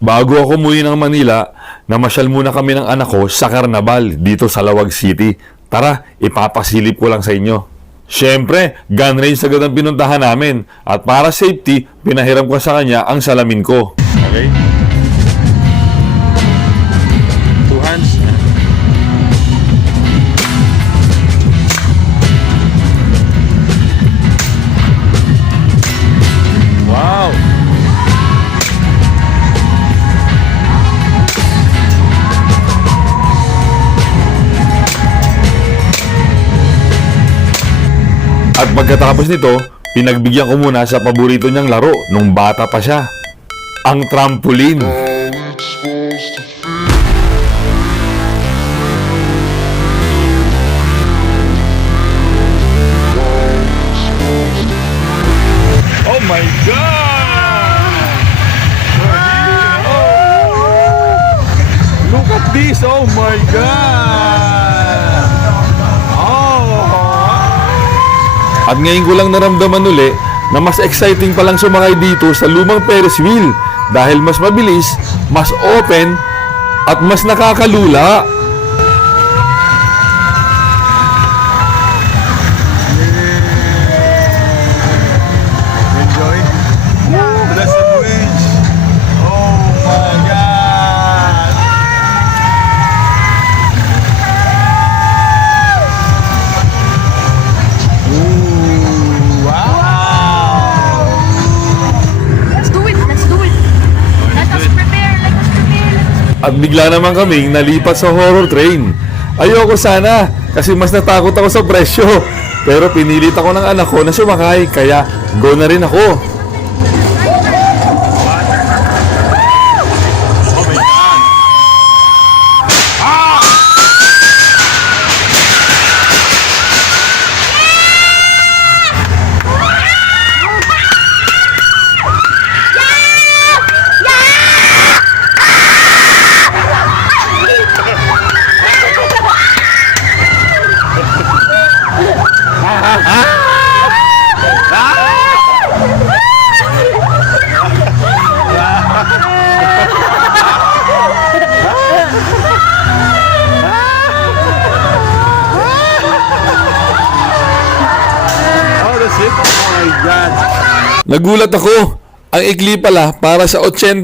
Bago ako umuwi ng Manila, namasyal muna kami ng anak ko sa Carnaval dito sa Lawag City. Tara, ipapasilip ko lang sa inyo. Siyempre, gun range agad ang pinuntahan namin. At para safety, pinahiram ko sa kanya ang salamin ko. Okay? Two hands. Wow! At pagkatapos nito, pinagbigyan ko muna sa paborito niyang laro nung bata pa siya. Ang trampoline. Oh my God! Look at this! Oh my God! At ngayon ko lang naramdaman uli na mas exciting palang sumakay dito sa lumang Ferris wheel dahil mas mabilis, mas open, at mas nakakalula. Enjoy? That's the bridge. Oh my God! Ooh, wow! Let's do it! Let's do it! Let us prepare! Let us prepare! At bigla naman kaming nalipat sa horror train. Ayoko sana kasi mas natakot ako sa presyo. Pero pinilit ako ng anak ko na sumakay kaya go na rin ako. Oh, that's it? Oh my God! Nagulat ako. Ang ikli pala para sa 81.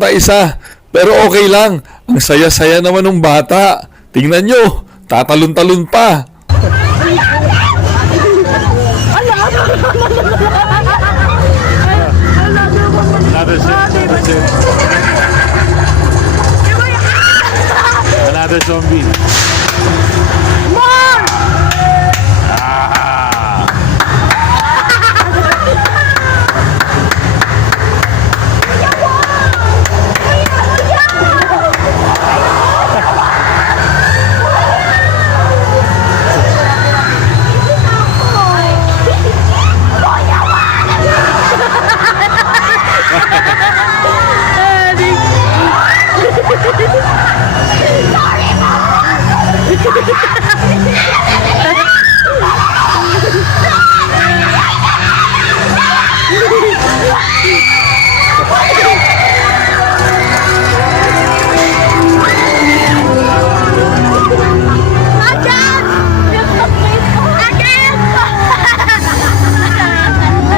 Pero okay lang. Ang saya-saya naman ng bata. Tingnan nyo, tatalon-talon pa. Another shit. Another shit. Another zombie.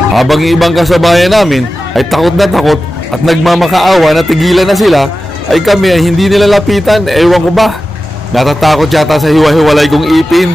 Habang yung ibang kasabayan namin ay takot na takot at nagmamakaawa na tigilan na sila, ay kami ay hindi nila lapitan. Ewan ko ba? Natatakot yata sa hiwa-hiwalay kong ipin.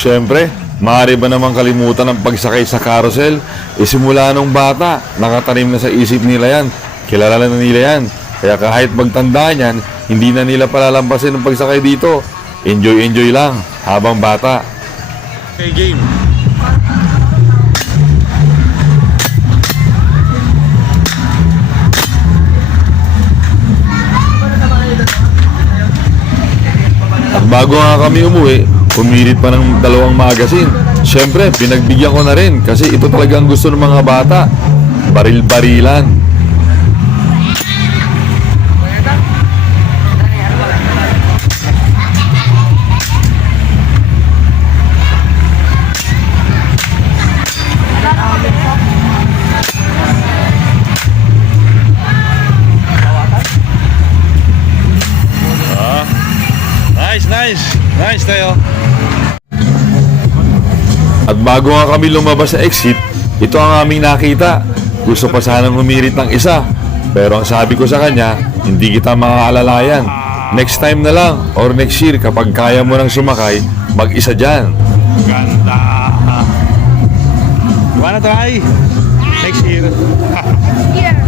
Siyempre, maaari ba naman kalimutan ang pagsakay sa carousel? Simula nung bata, nakatanim na sa isip nila yan. Kilala na nila yan. Kaya kahit magtanda niyan, hindi na nila palalampasin ang pagsakay dito. Enjoy lang habang bata. Okay, game. At bago nga kami umuwi, pumilit pa ng 2 magazine. Siyempre, pinagbigyan ko na rin kasi ito talagang gusto ng mga bata. Baril-barilan. Nice tayo. At bago nga kami lumabas sa exit, ito ang aming nakita. Gusto pa sanang humirit ng isa. Pero ang sabi ko sa kanya, hindi kita makaalalayan. Next time na lang or next year kapag kaya mo nang sumakay, mag-isa dyan. Ganda. You wanna try? Next year. Here.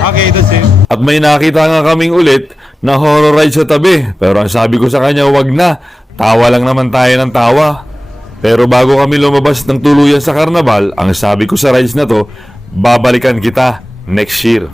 Okay, that's it. At may nakita nga kaming ulit na horror ride sa tabi. Pero ang sabi ko sa kanya, wag na. Tawa lang naman tayo ng tawa. Pero bago kami lumabas ng tuluyan sa karnabal, ang sabi ko sa rides na to, babalikan kita next year.